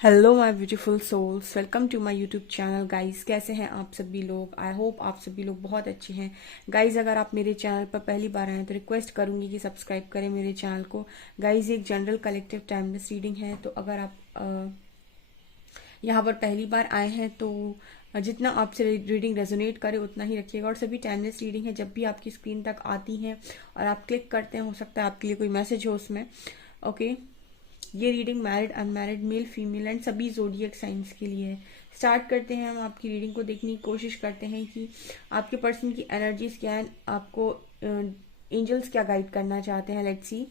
Hello my beautiful souls, welcome to my YouTube channel. Guys, कैसे हैं आप सभी लोग? आई होप आप सभी लोग बहुत अच्छे हैं। गाइस, अगर आप मेरे चैनल पर पहली बार आए हैं तो रिक्वेस्ट करूंगी कि सब्सक्राइब करें मेरे चैनल को। गाइस, ये एक जनरल कलेक्टिव टाइमलेस रीडिंग है, तो अगर आप यहाँ पर पहली बार आए हैं तो जितना आपसे रीडिंग रेजोनेट करे उतना ही रखिएगा। और सभी टाइमलेस रीडिंग है, जब भी आपकी स्क्रीन तक आती हैं और आप क्लिक करते हैं, हो सकता है आपके लिए कोई मैसेज हो उसमें। ओके, ये reading married, unmarried, male, female and सभी जोडियक साइंस के लिए है। स्टार्ट करते हैं। हम आपकी रीडिंग को देखने की कोशिश करते हैं कि आपके पर्सन की एनर्जीज क्या है, आपको एंजल्स क्या गाइड करना चाहते हैं। Let's see.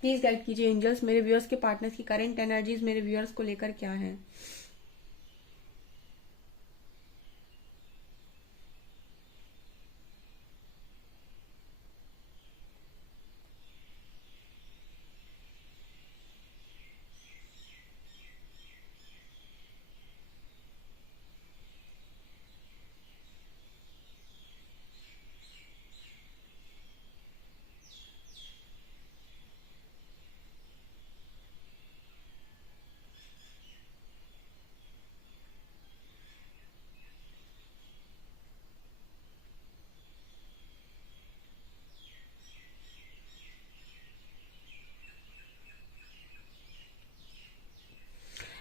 प्लीज गाइड कीजिए एंजल्स, मेरे व्यूअर्स के पार्टनर्स की करेंट एनर्जीज मेरे व्यूअर्स को लेकर क्या है।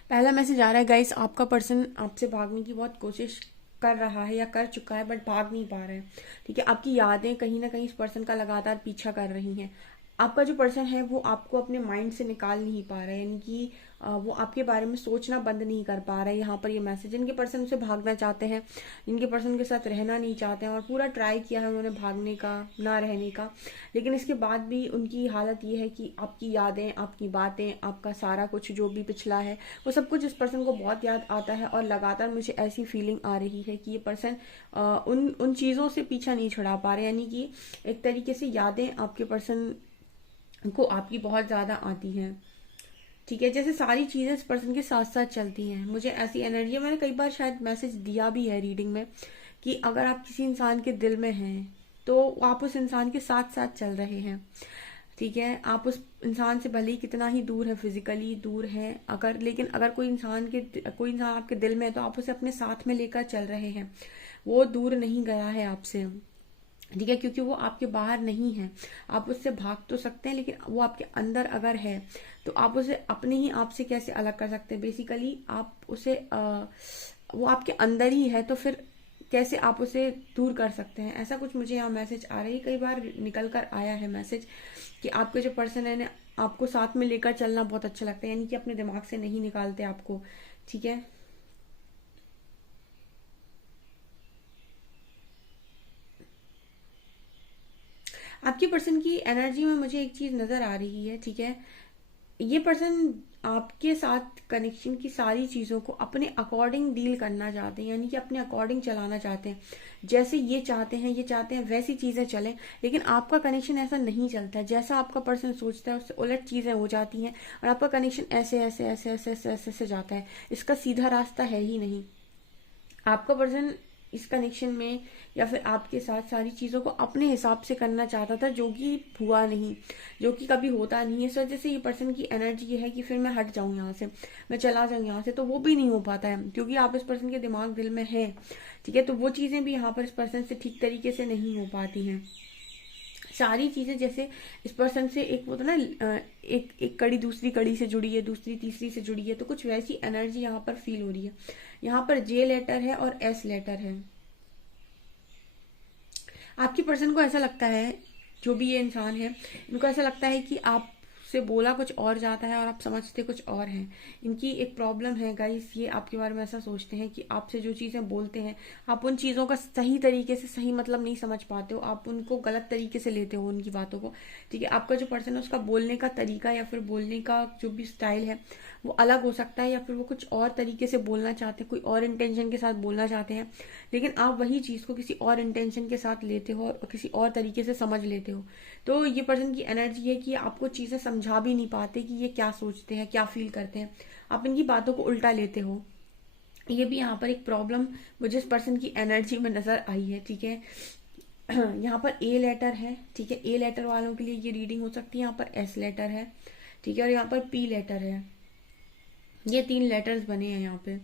पहला मैसेज आ रहा है गाइस, आपका पर्सन आपसे भागने की बहुत कोशिश कर रहा है या कर चुका है, बट भाग नहीं पा रहा है। ठीक है, आपकी यादें कहीं ना कहीं इस पर्सन का लगातार पीछा कर रही हैं। आपका जो पर्सन है वो आपको अपने माइंड से निकाल नहीं पा रहा है, यानी कि वो आपके बारे में सोचना बंद नहीं कर पा रहा है। यहाँ पर ये मैसेज, जिनके पर्सन उसे भागना चाहते हैं, जिनके पर्सन के साथ रहना नहीं चाहते हैं और पूरा ट्राई किया है उन्होंने भागने का, ना रहने का, लेकिन इसके बाद भी उनकी हालत ये है कि आपकी यादें, आपकी बातें, आपका सारा कुछ जो भी पिछला है वो सब कुछ इस पर्सन को बहुत याद आता है। और लगातार मुझे ऐसी फीलिंग आ रही है कि ये पर्सन उन उन चीज़ों से पीछा नहीं छुड़ा पा रहे, यानी कि एक तरीके से यादें आपके पर्सन को आपकी बहुत ज़्यादा आती हैं। ठीक है, जैसे सारी चीज़ें इस पर्सन के साथ साथ चलती हैं। मुझे ऐसी एनर्जी है, मैंने कई बार शायद मैसेज दिया भी है रीडिंग में, कि अगर आप किसी इंसान के दिल में हैं तो आप उस इंसान के साथ साथ चल रहे हैं। ठीक है, आप उस इंसान से भले ही कितना ही दूर है, फिजिकली दूर है अगर, लेकिन अगर कोई इंसान आपके दिल में है तो आप उसे अपने साथ में लेकर चल रहे हैं। वो दूर नहीं गया है आपसे। ठीक है, क्योंकि वो आपके बाहर नहीं है। आप उससे भाग तो सकते हैं, लेकिन वो आपके अंदर अगर है तो आप उसे अपने ही आप से कैसे अलग कर सकते हैं। बेसिकली आप उसे वो आपके अंदर ही है, तो फिर कैसे आप उसे दूर कर सकते हैं। ऐसा कुछ मुझे यहाँ मैसेज आ रही है, कई बार निकल कर आया है मैसेज कि आपके जो पर्सन है ना, आपको साथ में लेकर चलना बहुत अच्छा लगता है, यानी कि अपने दिमाग से नहीं निकालते आपको। ठीक है, आपकी पर्सन की एनर्जी में मुझे एक चीज नजर आ रही है। ठीक है, ये पर्सन आपके साथ कनेक्शन की सारी चीजों को अपने अकॉर्डिंग डील करना चाहते हैं, यानी कि अपने अकॉर्डिंग चलाना चाहते हैं। जैसे ये चाहते हैं वैसी चीजें चलें, लेकिन आपका कनेक्शन ऐसा नहीं चलता है। जैसा आपका पर्सन सोचता है उससे उलट चीजें हो जाती हैं और आपका कनेक्शन ऐसे ऐसे ऐसे ऐसे ऐसे ऐसे ऐसे जाता है। इसका सीधा रास्ता है ही नहीं। आपका पर्सन इस कनेक्शन में या फिर आपके साथ सारी चीजों को अपने हिसाब से करना चाहता था, जो कि हुआ नहीं, जो कि कभी होता नहीं है। इस वजह से ये पर्सन की एनर्जी ये है कि फिर मैं हट जाऊं यहाँ से, मैं चला जाऊं यहाँ से, तो वो भी नहीं हो पाता है क्योंकि आप इस पर्सन के दिमाग दिल में है। ठीक है, तो वो चीजें भी यहाँ पर इस पर्सन से ठीक तरीके से नहीं हो पाती हैं। सारी चीजें जैसे इस पर्सन से एक वो तो ना, एक एक कड़ी दूसरी कड़ी से जुड़ी है, दूसरी तीसरी से जुड़ी है, तो कुछ वैसी एनर्जी यहाँ पर फील हो रही है। यहाँ पर जे लेटर है और एस लेटर है। आपकी पर्सन को ऐसा लगता है, जो भी ये इंसान है, इनको ऐसा लगता है कि आप से बोला कुछ और जाता है और आप समझते कुछ और हैं। इनकी एक प्रॉब्लम है गाइस, ये आपके बारे में ऐसा सोचते हैं कि आपसे जो चीजें बोलते हैं, आप उन चीजों का सही तरीके से सही मतलब नहीं समझ पाते हो, आप उनको गलत तरीके से लेते हो उनकी बातों को। ठीक है, आपका जो पर्सन है उसका बोलने का तरीका या फिर बोलने का जो भी स्टाइल है वो अलग हो सकता है, या फिर वो कुछ और तरीके से बोलना चाहते हैं, कोई और इंटेंशन के साथ बोलना चाहते हैं, लेकिन आप वही चीज को किसी और इंटेंशन के साथ लेते हो और किसी और तरीके से समझ लेते हो। तो ये पर्सन की एनर्जी है कि आपको चीजें समझा भी नहीं पाते कि ये क्या सोचते हैं, क्या फील करते हैं। आप इनकी बातों को उल्टा लेते हो। ये भी यहाँ पर एक प्रॉब्लम मुझे इस पर्सन की एनर्जी में नजर आई है, ठीक है। यहाँ पर ए लेटर है, ठीक है। ए लेटर वालों के लिए ये रीडिंग हो सकती है। यहाँ पर एस लेटर है, ठीक है, और यहाँ पर पी लेटर है। ये 3 लेटर्स बने हैं यहाँ पे।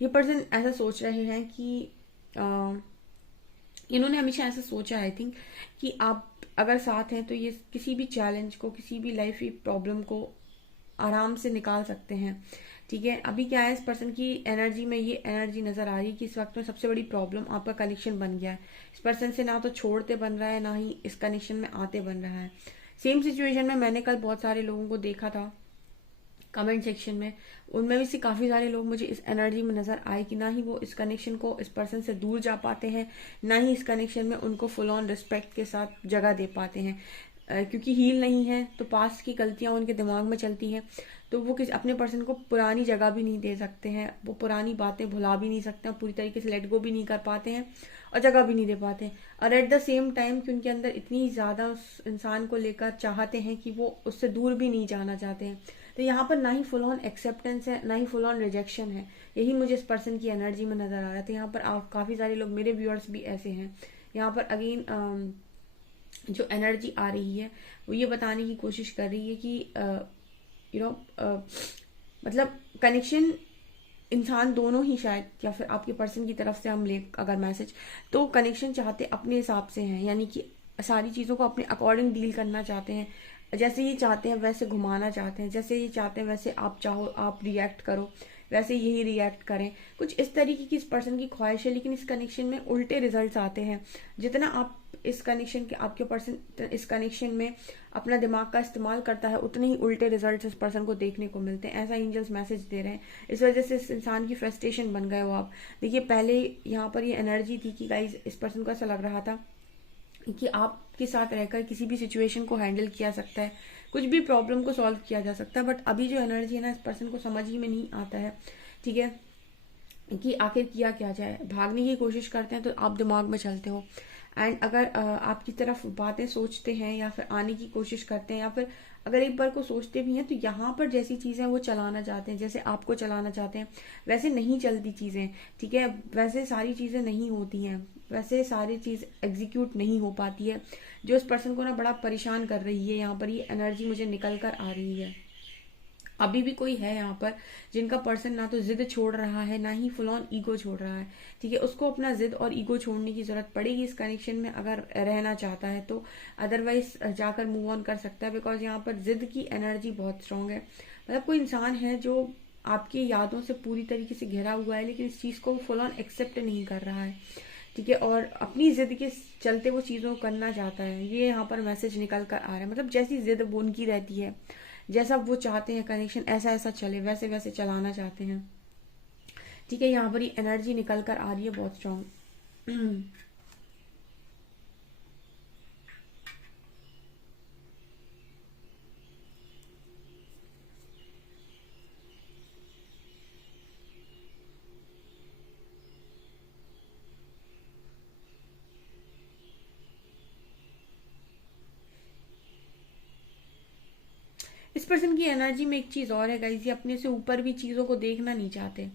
ये पर्सन ऐसा सोच रहे हैं कि इन्होंने हमेशा ऐसा सोचा है, आई थिंक, कि आप अगर साथ हैं तो ये किसी भी चैलेंज को, किसी भी लाइफ की प्रॉब्लम को आराम से निकाल सकते हैं, ठीक है। अभी क्या है, इस पर्सन की एनर्जी में ये एनर्जी नजर आ रही है कि इस वक्त में सबसे बड़ी प्रॉब्लम आपका कनेक्शन बन गया है। इस पर्सन से ना तो छोड़ते बन रहा है, ना ही इस कनेक्शन में आते बन रहा है। सेम सिचुएशन में मैंने कल बहुत सारे लोगों को देखा था कमेंट सेक्शन में, उनमें भी से काफी सारे लोग मुझे इस एनर्जी में नजर आए कि ना ही वो इस कनेक्शन को, इस पर्सन से दूर जा पाते हैं, ना ही इस कनेक्शन में उनको फुल ऑन रिस्पेक्ट के साथ जगह दे पाते हैं। क्योंकि हील नहीं है तो पास्ट की गलतियां उनके दिमाग में चलती हैं, तो वो किसी अपने पर्सन को पुरानी जगह भी नहीं दे सकते हैं, वो पुरानी बातें भुला भी नहीं सकते हैं, पूरी तरीके से लेट गो भी नहीं कर पाते हैं और जगह भी नहीं दे पाते हैं। और एट द सेम टाइम कि उनके अंदर इतनी ज्यादा उस इंसान को लेकर चाहते हैं कि वो उससे दूर भी नहीं जाना चाहते हैं। तो यहाँ पर ना ही फुल ऑन एक्सेप्टेंस है, ना ही फुल ऑन रिजेक्शन है। यही मुझे इस पर्सन की एनर्जी में नजर आ रहा था। यहाँ पर काफी सारे लोग, मेरे व्यूअर्स भी ऐसे हैं। यहाँ पर अगेन जो एनर्जी आ रही है वो ये बताने की कोशिश कर रही है कि यू नो मतलब कनेक्शन इंसान दोनों ही शायद, या फिर आपके पर्सन की तरफ से हम ले अगर मैसेज, तो कनेक्शन चाहते अपने हिसाब से हैं, यानी कि सारी चीजों को अपने अकॉर्डिंग डील करना चाहते हैं। जैसे ये चाहते हैं वैसे घुमाना चाहते हैं, जैसे ये चाहते हैं वैसे आप चाहो आप रिएक्ट करो, वैसे यही रिएक्ट करें। कुछ इस तरीके की इस पर्सन की ख्वाहिश है, लेकिन इस कनेक्शन में उल्टे रिजल्ट्स आते हैं। जितना आप इस कनेक्शन के, आपके पर्सन इस कनेक्शन में अपना दिमाग का इस्तेमाल करता है, उतने ही उल्टे रिजल्ट्स इस पर्सन को देखने को मिलते हैं। ऐसा एंजल्स मैसेज दे रहे हैं। इस वजह से इस इंसान की फ्रस्ट्रेशन बन गए हो आप। देखिए, पहले यहाँ पर ये एनर्जी थी कि गाइज इस पर्सन को ऐसा लग रहा था कि आपके साथ रहकर किसी भी सिचुएशन को हैंडल किया सकता है, कुछ भी प्रॉब्लम को सॉल्व किया जा सकता है। बट अभी जो एनर्जी है ना, इस पर्सन को समझ ही में नहीं आता है, ठीक है, कि आखिर किया क्या जाए। भागने की कोशिश करते हैं तो आप दिमाग में चलते हो, एंड अगर आपकी तरफ बातें सोचते हैं या फिर आने की कोशिश करते हैं, या फिर अगर एक बार को सोचते भी हैं तो यहाँ पर जैसी चीजें वो चलाना चाहते हैं, जैसे आपको चलाना चाहते हैं, वैसे नहीं चलती चीजें, ठीक है। वैसे सारी चीजें नहीं होती हैं, वैसे सारी चीज एग्जीक्यूट नहीं हो पाती है, जो इस पर्सन को ना बड़ा परेशान कर रही है। यहाँ पर ये एनर्जी मुझे निकल कर आ रही है। अभी भी कोई है यहाँ पर जिनका पर्सन ना तो जिद छोड़ रहा है, ना ही फुल ऑन ईगो छोड़ रहा है, ठीक है। उसको अपना जिद और ईगो छोड़ने की जरूरत पड़ेगी इस कनेक्शन में अगर रहना चाहता है तो, अदरवाइज जाकर मूव ऑन कर सकता है। बिकॉज यहाँ पर जिद की एनर्जी बहुत स्ट्रांग है। मतलब कोई इंसान है जो आपकी यादों से पूरी तरीके से घिरा हुआ है, लेकिन इस चीज को फुल ऑन एक्सेप्ट नहीं कर रहा है, ठीक है, और अपनी जिद के चलते वो चीजों को करना चाहता है। ये यहाँ पर मैसेज निकल कर आ रहा है। मतलब जैसी जिद उनकी रहती है, जैसा वो चाहते हैं कनेक्शन ऐसा ऐसा चले, वैसे वैसे चलाना चाहते हैं, ठीक है। यहाँ पर ये एनर्जी निकल कर आ रही है बहुत स्ट्रांग। इस पर्सन की एनर्जी में एक चीज और है गाइस, ये अपने से ऊपर भी चीजों को देखना नहीं चाहते,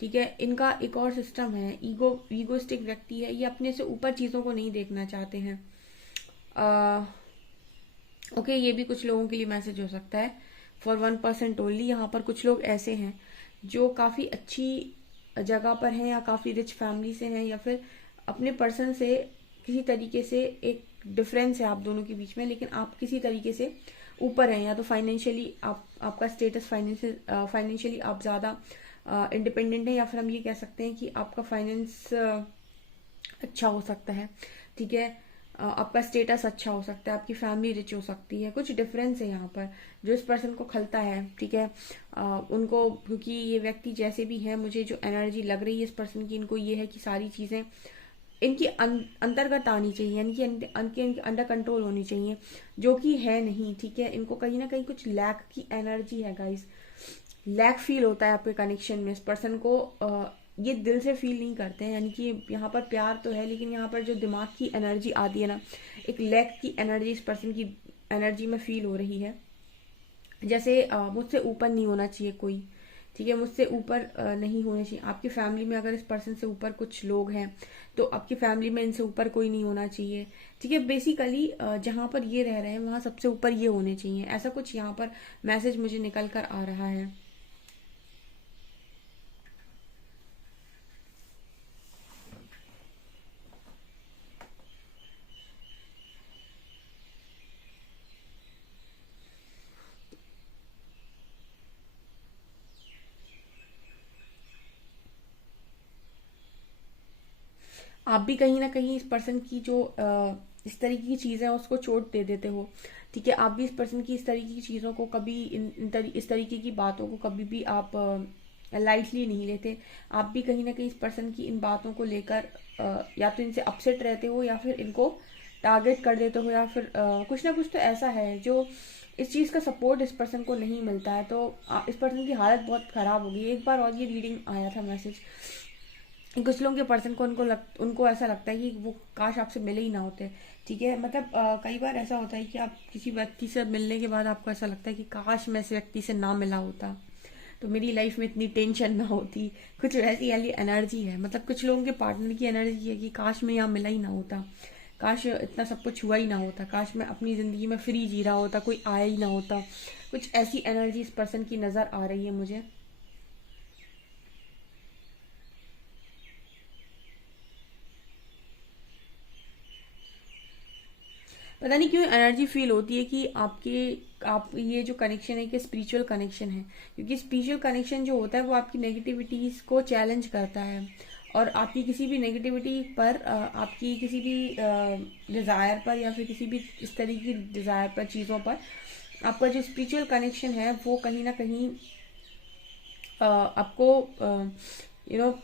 ठीक है। इनका एक और सिस्टम है, ईगोस्टिक व्यक्ति है ये, अपने से ऊपर चीजों को नहीं देखना चाहते हैं। ओके, ये भी कुछ लोगों के लिए मैसेज हो सकता है, फॉर 1% ओनली। यहाँ पर कुछ लोग ऐसे हैं जो काफी अच्छी जगह पर हैं, या काफी रिच फैमिली से हैं, या फिर अपने पर्सन से किसी तरीके से एक डिफरेंस है आप दोनों के बीच में, लेकिन आप किसी तरीके से ऊपर हैं, या तो फाइनेंशियली आपका स्टेटस फाइनेंशियली आप ज्यादा इंडिपेंडेंट है, या फिर हम ये कह सकते हैं कि आपका फाइनेंस अच्छा हो सकता है, ठीक है। आपका स्टेटस अच्छा हो सकता है, आपकी फैमिली रिच हो सकती है, कुछ डिफरेंस है यहाँ पर जो इस पर्सन को खलता है। ठीक है, उनको, क्योंकि ये व्यक्ति जैसे भी है, मुझे जो एनर्जी लग रही है इस पर्सन की, इनको ये है कि सारी चीजें इनकी अंतर्गत आनी चाहिए, यानी कि इनके अंडर कंट्रोल होनी चाहिए, जो कि है नहीं। ठीक है, इनको कहीं ना कहीं कुछ लैक की एनर्जी है गाइस, लैक फील होता है आपके कनेक्शन में। इस पर्सन को ये दिल से फील नहीं करते हैं, यानी कि यहाँ पर प्यार तो है, लेकिन यहाँ पर जो दिमाग की एनर्जी आती है ना, एक लैक की एनर्जी इस पर्सन की एनर्जी में फील हो रही है। जैसे मुझसे ऊपर नहीं होना चाहिए कोई, ठीक है, मुझसे ऊपर नहीं होना चाहिए। आपकी फैमिली में अगर इस पर्सन से ऊपर कुछ लोग हैं तो आपकी फैमिली में इनसे ऊपर कोई नहीं होना चाहिए। ठीक है, बेसिकली जहां पर ये रह रहे हैं वहां सबसे ऊपर ये होने चाहिए, ऐसा कुछ यहाँ पर मैसेज मुझे निकल कर आ रहा है। आप भी कहीं ना कहीं इस पर्सन की जो इस तरीके की चीजें हैं उसको चोट दे देते हो। ठीक है, आप भी इस पर्सन की इस तरीके की चीजों को कभी इस तरीके की बातों को कभी भी आप लाइटली नहीं लेते। आप भी कहीं ना कहीं इस पर्सन की इन बातों को लेकर या तो इनसे अपसेट रहते हो या फिर इनको टारगेट कर देते हो, या फिर कुछ ना कुछ तो ऐसा है जो इस चीज का सपोर्ट इस पर्सन को नहीं मिलता है, तो इस पर्सन की हालत बहुत खराब होगी। एक बार और ये रीडिंग आया था मैसेज, कुछ लोगों के पर्सन को उनको ऐसा लगता है कि वो काश आपसे मिले ही ना होते। ठीक है, मतलब कई बार ऐसा होता है कि आप किसी व्यक्ति से मिलने के बाद आपको ऐसा लगता है कि काश मैं इस व्यक्ति से ना मिला होता तो मेरी लाइफ में इतनी टेंशन ना होती। कुछ वैसी वाली एनर्जी है, मतलब कुछ लोगों के पार्टनर की एनर्जी है कि काश मैं यहाँ मिला ही ना होता, काश इतना सब कुछ हुआ ही ना होता, काश मैं अपनी जिंदगी में फ्री जी रहा होता, कोई आया ही ना होता। कुछ ऐसी एनर्जी इस पर्सन की नजर आ रही है मुझे। पता नहीं क्यों एनर्जी फील होती है कि आप ये जो कनेक्शन है कि स्पिरिचुअल कनेक्शन है, क्योंकि स्पिरिचुअल कनेक्शन जो होता है वो आपकी नेगेटिविटीज को चैलेंज करता है, और आपकी किसी भी नेगेटिविटी पर आपकी किसी भी डिजायर पर या फिर किसी भी इस तरीके की डिजायर पर, चीजों पर आपका जो स्पिरिचुअल कनेक्शन है वो कहीं ना कहीं आपको यू नो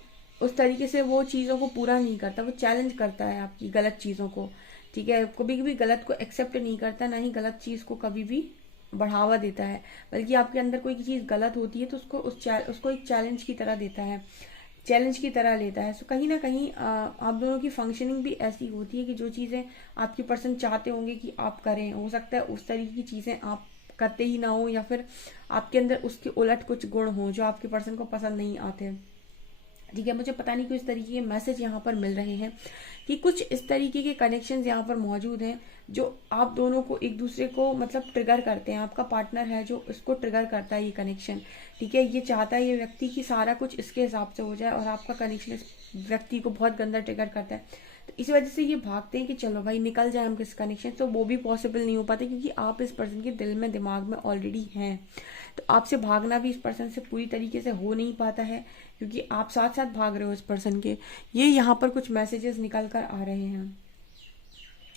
उस तरीके से वो चीज़ों को पूरा नहीं करता, वो चैलेंज करता है आपकी गलत चीज़ों को। ठीक है, कभी कभी गलत को एक्सेप्ट नहीं करता, ना ही गलत चीज़ को कभी भी बढ़ावा देता है, बल्कि आपके अंदर कोई चीज़ गलत होती है तो उसको एक चैलेंज की तरह देता है, चैलेंज की तरह लेता है। सो कहीं ना कहीं आप दोनों की फंक्शनिंग भी ऐसी होती है कि जो चीज़ें आपके पर्सन चाहते होंगे कि आप करें, हो सकता है उस तरीके की चीज़ें आप करते ही ना हो, या फिर आपके अंदर उसके उलट कुछ गुण हो जो आपके पर्सन को पसंद नहीं आते। ठीक है, मुझे पता नहीं क्यों इस तरीके के मैसेज यहाँ पर मिल रहे हैं कि कुछ इस तरीके के कनेक्शंस यहाँ पर मौजूद हैं जो आप दोनों को एक दूसरे को मतलब ट्रिगर करते हैं। आपका पार्टनर है जो इसको ट्रिगर करता है ये कनेक्शन। ठीक है, ये चाहता है ये व्यक्ति कि सारा कुछ इसके हिसाब से हो जाए, और आपका कनेक्शन इस व्यक्ति को बहुत गंदा ट्रिगर करता है। तो इस वजह से ये भागते हैं कि चलो भाई निकल जाए हम किस कनेक्शन, तो वो भी पॉसिबल नहीं हो पाता क्योंकि आप इस पर्सन के दिल में दिमाग में ऑलरेडी हैं। तो आपसे भागना भी इस पर्सन से पूरी तरीके से हो नहीं पाता है, क्योंकि आप साथ साथ भाग रहे हो इस पर्सन के। ये यहाँ पर कुछ मैसेजेस निकल कर आ रहे हैं।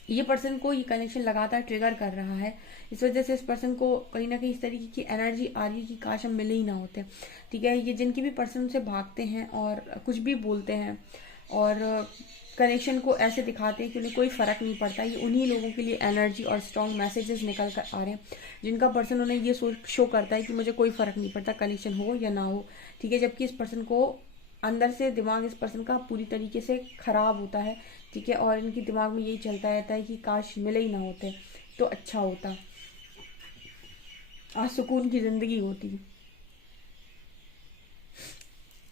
ये पर्सन को ये कनेक्शन लगातार ट्रिगर कर रहा है, इस वजह से इस पर्सन को कहीं ना कहीं इस तरीके की एनर्जी आ रही है कि काश हम मिले ही ना होते। ठीक है, ये जिनके भी पर्सन से भागते हैं और कुछ भी बोलते हैं और कनेक्शन को ऐसे दिखाते हैं कि उन्हें कोई फर्क नहीं पड़ता, ये उन्हीं लोगों के लिए एनर्जी और स्ट्रॉन्ग मैसेजेस निकल कर आ रहे हैं जिनका पर्सन उन्हें ये शो करता है कि मुझे कोई फर्क नहीं पड़ता कनेक्शन हो या ना हो। ठीक है, जबकि इस पर्सन को अंदर से दिमाग इस पर्सन का पूरी तरीके से खराब होता है। ठीक है, और इनके दिमाग में यही चलता रहता है कि काश मिले ही ना होते तो अच्छा होता, आज सुकून की जिंदगी होती।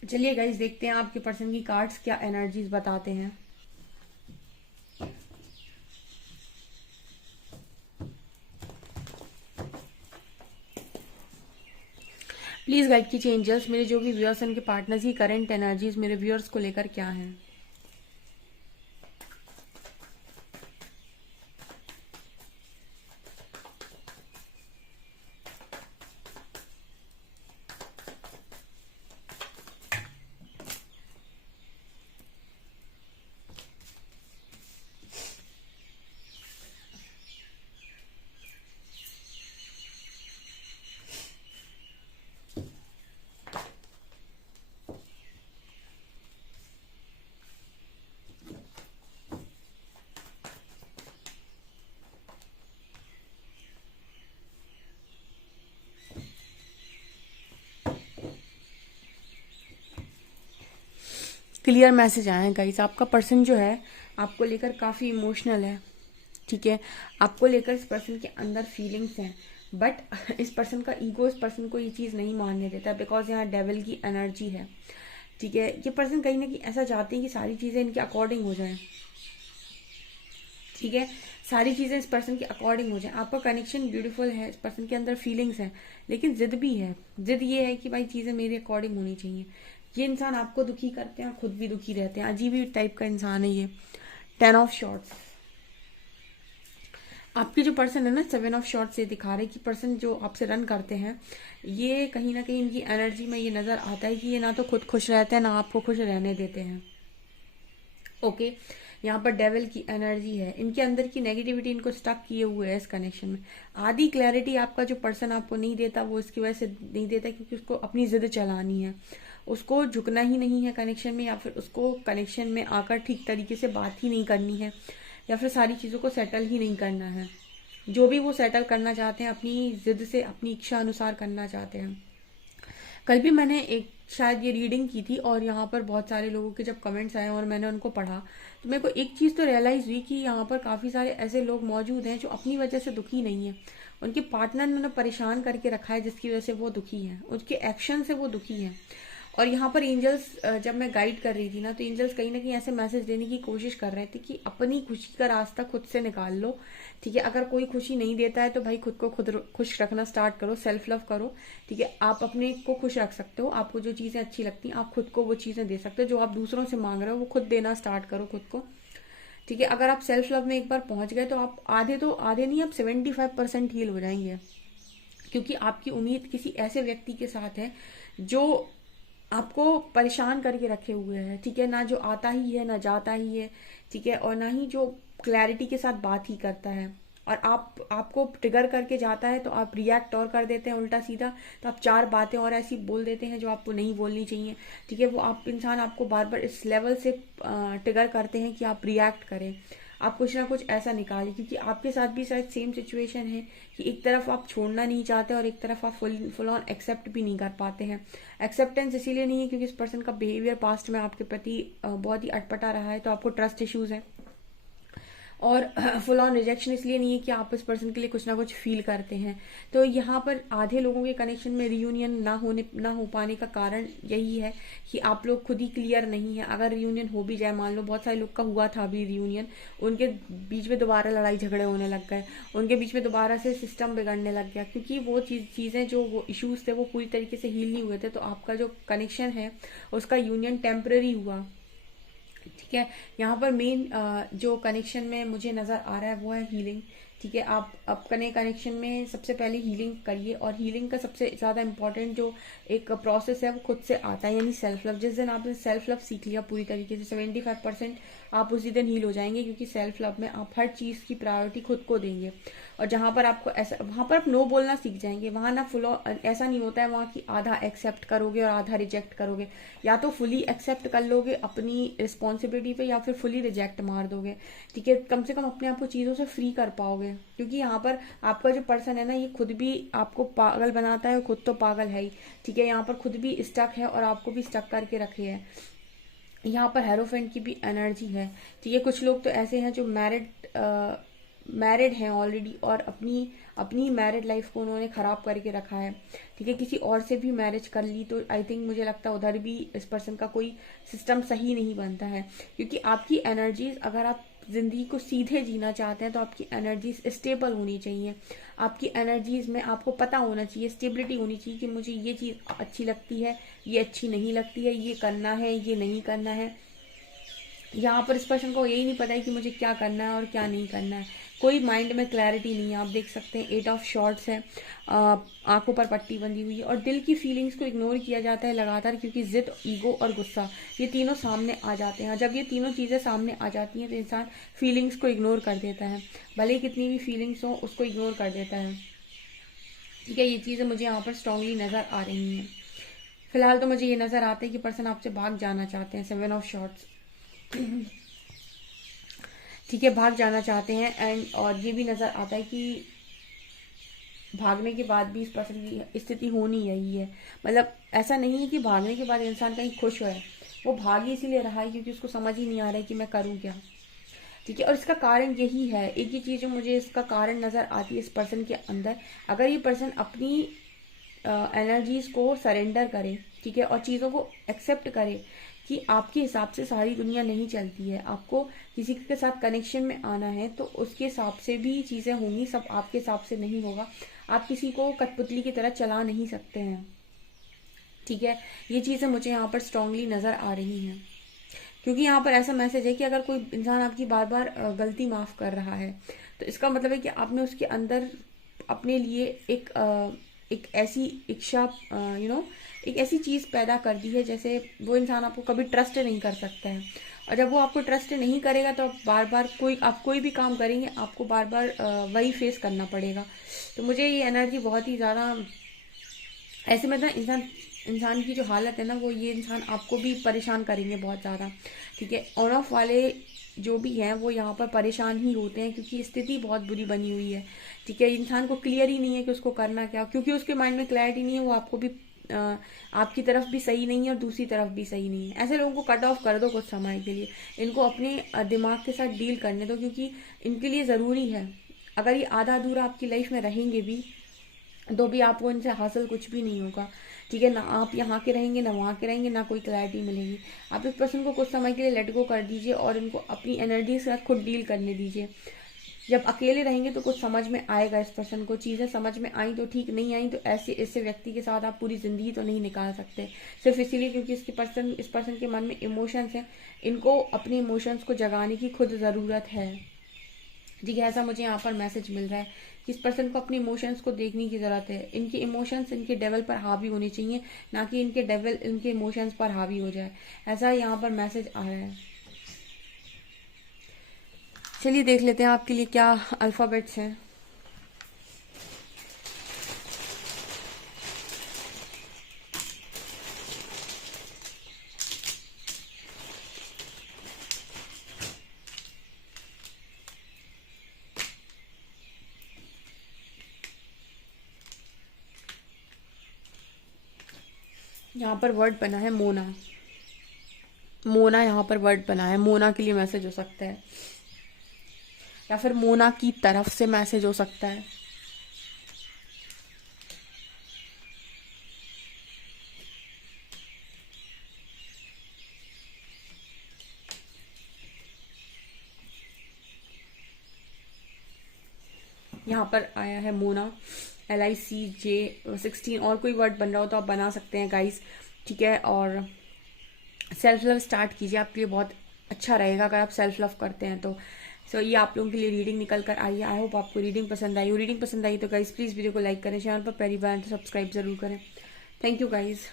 चलिए गाइस, देखते हैं आपके पर्सन की कार्ड्स क्या एनर्जीज बताते हैं। प्लीज गाइड कीजिए एंजल्स, मेरे जो भी व्यूअर्स उनके पार्टनर्स की करंट एनर्जीज मेरे व्यूअर्स को लेकर क्या है। क्लियर मैसेज आया है गाइस। आपका पर्सन जो है आपको लेकर काफ़ी इमोशनल है, ठीक है। आपको लेकर इस पर्सन के अंदर फीलिंग्स हैं, बट इस पर्सन का ईगो इस पर्सन को ये चीज़ नहीं मानने देता, बिकॉज यहाँ डेविल की एनर्जी है, ठीक है। ये पर्सन कहीं ना कहीं ऐसा चाहते हैं कि सारी चीज़ें इनके अकॉर्डिंग हो जाएं, ठीक है। सारी चीज़ें इस पर्सन के अकॉर्डिंग हो जाए। आपका कनेक्शन ब्यूटीफुल है, इस पर्सन के अंदर फीलिंग्स हैं, लेकिन जिद भी है। जिद ये है कि भाई चीज़ें मेरे अकॉर्डिंग होनी चाहिए। ये इंसान आपको दुखी करते हैं, खुद भी दुखी रहते हैं। अजीब ही टाइप का इंसान है ये। 10 ऑफ शॉर्ट्स। आपकी जो पर्सन है ना 7 ऑफ शॉर्ट्स से दिखा रहे कि पर्सन जो आपसे रन करते हैं, ये कहीं ना कहीं इनकी एनर्जी में ये नजर आता है कि ये ना तो खुद खुश रहते हैं ना आपको खुश रहने देते हैं। ओके, यहाँ पर डेविल की एनर्जी है, इनके अंदर की नेगेटिविटी इनको स्टक किए हुए है इस कनेक्शन में। आधी क्लैरिटी आपका जो पर्सन आपको नहीं देता, वो इसकी वजह से नहीं देता क्योंकि उसको अपनी जिद चलानी है, उसको झुकना ही नहीं है कनेक्शन में, या फिर उसको कनेक्शन में आकर ठीक तरीके से बात ही नहीं करनी है, या फिर सारी चीज़ों को सेटल ही नहीं करना है। जो भी वो सेटल करना चाहते हैं अपनी जिद से, अपनी इच्छा अनुसार करना चाहते हैं। कल भी मैंने एक शायद ये रीडिंग की थी और यहाँ पर बहुत सारे लोगों के जब कमेंट्स आए और मैंने उनको पढ़ा, तो मेरे को एक चीज़ तो रियलाइज़ हुई कि यहाँ पर काफ़ी सारे ऐसे लोग मौजूद हैं जो अपनी वजह से दुखी नहीं है, उनके पार्टनर ने उन्हें परेशान करके रखा है जिसकी वजह से वो दुखी हैं, उसके एक्शन से वो दुखी हैं। और यहाँ पर एंजल्स, जब मैं गाइड कर रही थी ना, तो एंजल्स कहीं ना कहीं ऐसे मैसेज देने की कोशिश कर रहे थे कि अपनी खुशी का रास्ता खुद से निकाल लो, ठीक है। अगर कोई खुशी नहीं देता है तो भाई खुद को खुद खुश रखना स्टार्ट करो, सेल्फ लव करो, ठीक है। आप अपने को खुश रख सकते हो, आपको जो चीज़ें अच्छी लगती हैं आप खुद को वो चीज़ें दे सकते हो, जो आप दूसरों से मांग रहे हो वो खुद देना स्टार्ट करो खुद को, ठीक है। अगर आप सेल्फ लव में एक बार पहुंच गए तो आप आधे नहीं, आप 75% हील हो जाएंगे, क्योंकि आपकी उम्मीद किसी ऐसे व्यक्ति के साथ है जो आपको परेशान करके रखे हुए हैं, ठीक है। ना जो आता ही है ना जाता ही है, ठीक है, और ना ही जो क्लैरिटी के साथ बात ही करता है, और आपको ट्रिगर करके जाता है तो आप रिएक्ट और कर देते हैं उल्टा सीधा, तो आप 4 बातें और ऐसी बोल देते हैं जो आपको नहीं बोलनी चाहिए, ठीक है। वो आप इंसान आपको बार बार इस लेवल से ट्रिगर करते हैं कि आप रिएक्ट करें, आप कुछ ना कुछ ऐसा निकालें, क्योंकि आपके साथ भी शायद सेम सिचुएशन है कि एक तरफ आप छोड़ना नहीं चाहते और एक तरफ आप फुल ऑन एक्सेप्ट भी नहीं कर पाते हैं। एक्सेप्टेंस इसीलिए नहीं है क्योंकि इस पर्सन का बिहेवियर पास्ट में आपके प्रति बहुत ही अटपटा रहा है, तो आपको ट्रस्ट इश्यूज है। और फुल ऑन रिजेक्शन इसलिए नहीं है कि आप इस पर्सन के लिए कुछ ना कुछ फील करते हैं। तो यहाँ पर आधे लोगों के कनेक्शन में रियूनियन ना हो पाने का कारण यही है कि आप लोग खुद ही क्लियर नहीं है। अगर रियूनियन हो भी जाए, मान लो बहुत सारे लोग का हुआ था अभी रियूनियन, उनके बीच में दोबारा लड़ाई झगड़े होने लग गए, उनके बीच में दोबारा से सिस्टम बिगड़ने लग गया, क्योंकि वो चीज़ें जो वो इश्यूज थे वो पूरी तरीके से हील नहीं हुए थे। तो आपका जो कनेक्शन है उसका यूनियन टेम्पररी हुआ, ठीक है। यहाँ पर मेन जो कनेक्शन में मुझे नज़र आ रहा है वो है हीलिंग, ठीक है। आप अपने कनेक्शन में सबसे पहले हीलिंग करिए, और हीलिंग का सबसे ज़्यादा इंपॉर्टेंट जो एक प्रोसेस है वो खुद से आता है, यानी सेल्फ लव। जिस दिन आपने सेल्फ लव सीख लिया पूरी तरीके से 75%, आप उसी दिन हील हो जाएंगे, क्योंकि सेल्फ लव में आप हर चीज़ की प्रायोरिटी खुद को देंगे। और जहाँ पर आपको ऐसा, वहाँ पर आप नो बोलना सीख जाएंगे। वहाँ ना ऐसा नहीं होता है वहाँ की आधा एक्सेप्ट करोगे और आधा रिजेक्ट करोगे, या तो फुली एक्सेप्ट कर लोगे अपनी रिस्पॉन्सिबिलिटी पे, या फिर फुली रिजेक्ट मार दोगे, ठीक है। कम से कम अपने आप को चीज़ों से फ्री कर पाओगे, क्योंकि यहाँ पर आपका जो पर्सन है ना ये खुद भी आपको पागल बनाता है, खुद तो पागल है ही, ठीक है। यहाँ पर खुद भी स्टक है और आपको भी स्टक करके रखे है। यहाँ पर हेरोफेंट की भी एनर्जी है, ठीक है। कुछ लोग तो ऐसे हैं जो मैरिड हैं ऑलरेडी, और अपनी मैरिड लाइफ को उन्होंने खराब करके रखा है, ठीक है। किसी और से भी मैरिज कर ली, तो आई थिंक मुझे लगता है उधर भी इस पर्सन का कोई सिस्टम सही नहीं बनता है, क्योंकि आपकी एनर्जीज, अगर आप जिंदगी को सीधे जीना चाहते हैं तो आपकी एनर्जीज स्टेबल होनी चाहिए। आपकी एनर्जीज में आपको पता होना चाहिए, स्टेबिलिटी होनी चाहिए कि मुझे ये चीज़ अच्छी लगती है, ये अच्छी नहीं लगती है, ये करना है, ये नहीं करना है। यहाँ पर इस पर्सन को यही नहीं पता है कि मुझे क्या करना है और क्या नहीं करना है। कोई माइंड में क्लैरिटी नहीं है। आप देख सकते हैं 8 ऑफ शॉर्ट्स है, आंखों पर पट्टी बंधी हुई है, और दिल की फीलिंग्स को इग्नोर किया जाता है लगातार, क्योंकि जिद, ईगो और गुस्सा, ये तीनों सामने आ जाते हैं। जब ये तीनों चीज़ें सामने आ जाती हैं तो इंसान फीलिंग्स को इग्नोर कर देता है, भले ही कितनी भी फीलिंग्स हो उसको इग्नोर कर देता है, ठीक है। ये चीज़ें मुझे यहाँ पर स्ट्रांगली नज़र आ रही हैं। फिलहाल तो मुझे ये नज़र आता है कि पर्सन आपसे भाग जाना चाहते हैं, 7 ऑफ शॉर्ट्स, ठीक है, भाग जाना चाहते हैं। एंड और ये भी नज़र आता है कि भागने के बाद भी इस पर्सन की स्थिति होनी यही है। मतलब ऐसा नहीं है कि भागने के बाद इंसान कहीं खुश है, वो भाग ही इसीलिए रहा है क्योंकि उसको समझ ही नहीं आ रहा है कि मैं करूँ क्या। ठीक है, और इसका कारण यही है, एक ही चीज जो मुझे इसका कारण नजर आती है इस पर्सन के अंदर। अगर ये पर्सन अपनी एनर्जीज को सरेंडर करे, ठीक है, और चीज़ों को एक्सेप्ट करे कि आपके हिसाब से सारी दुनिया नहीं चलती है, आपको किसी के साथ कनेक्शन में आना है तो उसके हिसाब से भी चीज़ें होंगी, सब आपके हिसाब से नहीं होगा। आप किसी को कठपुतली की तरह चला नहीं सकते हैं। ठीक है, ये चीज़ें मुझे यहाँ पर स्ट्रांगली नज़र आ रही हैं क्योंकि यहाँ पर ऐसा मैसेज है कि अगर कोई इंसान आपकी बार बार गलती माफ कर रहा है तो इसका मतलब है कि आपने उसके अंदर अपने लिए एक ऐसी इच्छा, एक ऐसी चीज पैदा कर दी है जैसे वो इंसान आपको कभी ट्रस्ट नहीं कर सकता है। और जब वो आपको ट्रस्ट नहीं करेगा तो आप कोई भी काम करेंगे आपको बार बार वही फेस करना पड़ेगा। तो मुझे ये एनर्जी बहुत ही ज्यादा ऐसे में ना इंसान की जो हालत है ना, वो ये इंसान आपको भी परेशान करेंगे बहुत ज़्यादा। ठीक है, ऑन ऑफ वाले जो भी हैं वो यहाँ पर परेशान ही होते हैं क्योंकि स्थिति बहुत बुरी बनी हुई है। ठीक है, इंसान को क्लियर ही नहीं है कि उसको करना क्या, क्योंकि उसके माइंड में क्लैरिटी नहीं है। वो आपको भी आपकी तरफ भी सही नहीं है और दूसरी तरफ भी सही नहीं है। ऐसे लोगों को कट ऑफ कर दो कुछ समय के लिए, इनको अपने दिमाग के साथ डील करने दो क्योंकि इनके लिए ज़रूरी है। अगर ये आधा अधूरा आपकी लाइफ में रहेंगे भी तो भी आपको इनसे हासिल कुछ भी नहीं होगा। ठीक है, ना आप यहाँ के रहेंगे ना वहाँ के रहेंगे, ना कोई क्लैरिटी मिलेगी। आप इस पर्सन को कुछ समय के लिए लेट गो कर दीजिए और इनको अपनी एनर्जी के साथ खुद डील करने दीजिए। जब अकेले रहेंगे तो कुछ समझ में आएगा इस पर्सन को, चीज़ें समझ में आई तो ठीक, नहीं आई तो ऐसे व्यक्ति के साथ आप पूरी जिंदगी तो नहीं निकाल सकते सिर्फ इसीलिए क्योंकि इस पर्सन के मन में इमोशंस हैं। इनको अपने इमोशंस को जगाने की खुद ज़रूरत है। ठीक है, ऐसा मुझे यहाँ पर मैसेज मिल रहा है कि इस पर्सन को अपने इमोशंस को देखने की जरूरत है। इनके इमोशंस इनके डेवल पर हावी होने चाहिए, ना कि इनके डेवल इनके इमोशंस पर हावी हो जाए। ऐसा यहाँ पर मैसेज आ रहा है। चलिए देख लेते हैं आपके लिए क्या अल्फाबेट्स हैं। यहाँ पर वर्ड बना है मोना। मोना यहाँ पर वर्ड बना है, मोना के लिए मैसेज हो सकता है या फिर मोना की तरफ से मैसेज हो सकता है। यहाँ पर आया है मोना, LICJ16। और कोई वर्ड बन रहा हो तो आप बना सकते हैं गाइस। ठीक है, और सेल्फ लव स्टार्ट कीजिए, आपके लिए बहुत अच्छा रहेगा अगर आप सेल्फ लव करते हैं तो। ये आप लोगों के लिए रीडिंग निकल कर आई है। आई होप आपको रीडिंग पसंद आई हो। रीडिंग पसंद आई तो गाइस प्लीज वीडियो को लाइक करें, चैनल पर पहली बार तो सब्सक्राइब जरूर करें। Thank you guys.